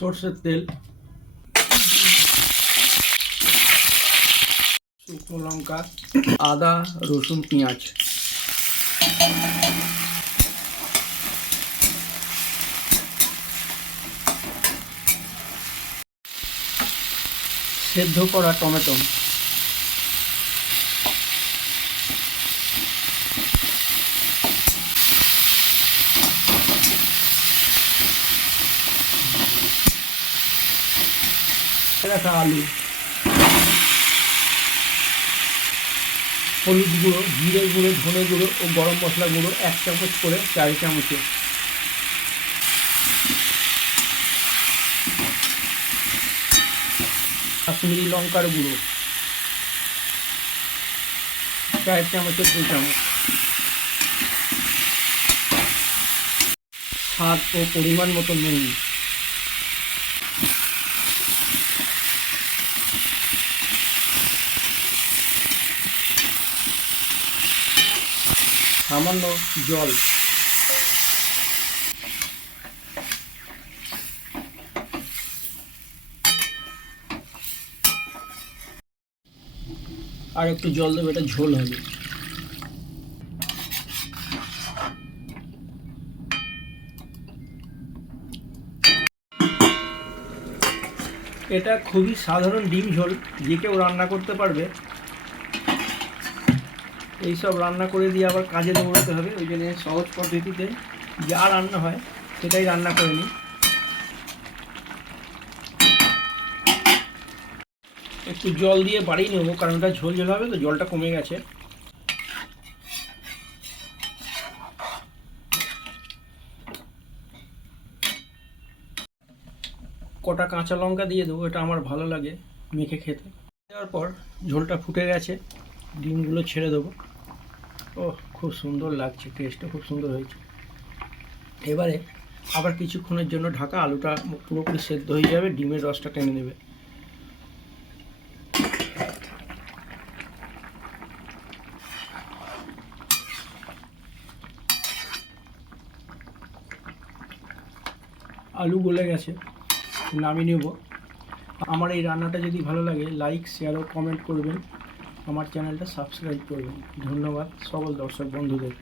সরষের তেল, শুকনো লঙ্কা, আদা, রসুন, পেঁয়াজ। সেদ্ধ করা টমেটো, রাখা আলু, হলুদ গুঁড়ো, জিরে গুঁড়ো, ধনে গুঁড়ো ও গরম মশলা গুঁড়ো 1 চামচ করে 4 চামচে, কাশ্মীরি লঙ্কার গুঁড়ো 4 চামচের 2 চামচ, স্বাদ ও পরিমাণ মতো নুন, সামান্য জল, আর একটু জল দেবো, এটা ঝোল হবে। এটা খুবই সাধারণ ডিম ঝোল, যে কেউ রান্না করতে পারবে। এইসব রান্না করে দিয়ে আবার কাজে দৌড়াতে হবে, ওই জন্য সহজ পদ্ধতিতে যা রান্না হয় সেটাই রান্না করে নিই। একটু জল দিয়ে বাড়িয়ে নেবো, কারণ ওটা ঝোল ঝোল হবে তো, জলটা কমে গেছে। কটা কাঁচা লঙ্কা দিয়ে দেবো, এটা আমার ভালো লাগে মেখে খেতে। দেওয়ার পর ঝোলটা ফুটে গেছে, ডিমগুলো ছেড়ে দেবো। ও খুব সুন্দর লাগছে, টেস্টটা খুব সুন্দর হয়েছে। এবারে আবার কিছুক্ষণের জন্য ঢাকা, আলুটা পুরোপুরি সেদ্ধ হয়ে যাবে, ডিমের রসটা টেনে নেবে। আলু গলে গেছে, নামিয়ে নেব। আমার এই রান্নাটা যদি ভালো লাগে, লাইক, শেয়ার ও কমেন্ট করবেন। আমার চ্যানেলটা সাবস্ক্রাইব করবেন। ধন্যবাদ সকল দর্শক বন্ধুদের।